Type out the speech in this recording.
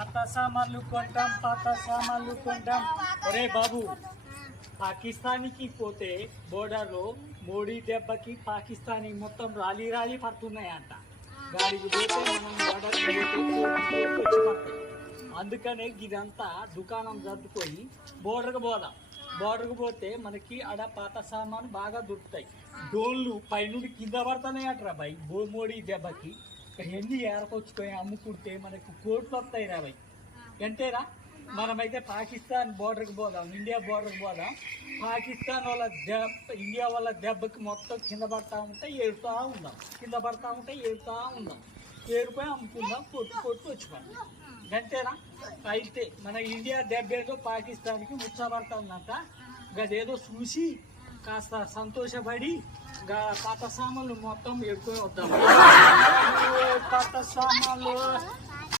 పాత సామాన్లు కొంటాం పాత సామాన్లు కొంటాం ఒరే బాబు పాకిస్తాన్కి పోతే బోర్డర్లో మోడీ దెబ్బకి పాకిస్తానీ మొత్తం రాలి రాలి పడుతున్నాయంట. దానికి పోతే మనం బోర్డర్ అందుకనే ఇదంతా దుకాణం సర్దుకొని బోర్డర్కి పోదాం. బోర్డర్కి పోతే మనకి ఆడ పాత సామాను బాగా దొరుకుతాయి. డోన్లు పైనుండి కింద పడుతున్నాయట రా బో మోడీ దెబ్బకి. ఎన్ని ఏరకొచ్చుకొని అమ్ముకుంటే మనకు కోట్లు వస్తాయి రా బై ఎంతేరా మనమైతే పాకిస్తాన్ బోర్డర్కి పోదాం ఇండియా బోర్డర్కి పోదాం. పాకిస్తాన్ వాళ్ళ దెబ్బ ఇండియా వాళ్ళ దెబ్బకి మొత్తం కింద పడతా ఉంటే ఏడుతూ ఉందాం. కింద పడతా ఉంటే ఏడుతూ ఉందాం. ఏడుపై అమ్ముకుందాం కొట్టు కొట్టు వచ్చిపోదాం. అంతేనా అయితే మన ఇండియా దెబ్బేదో పాకిస్తాన్కి ముచ్చబడుతుందంట ఉందంట గదేదో చూసి కాస్త సంతోషపడి గా పాత సామాన్లు మొత్తం ఎక్కువ వద్దాం. పాత సామాన్లు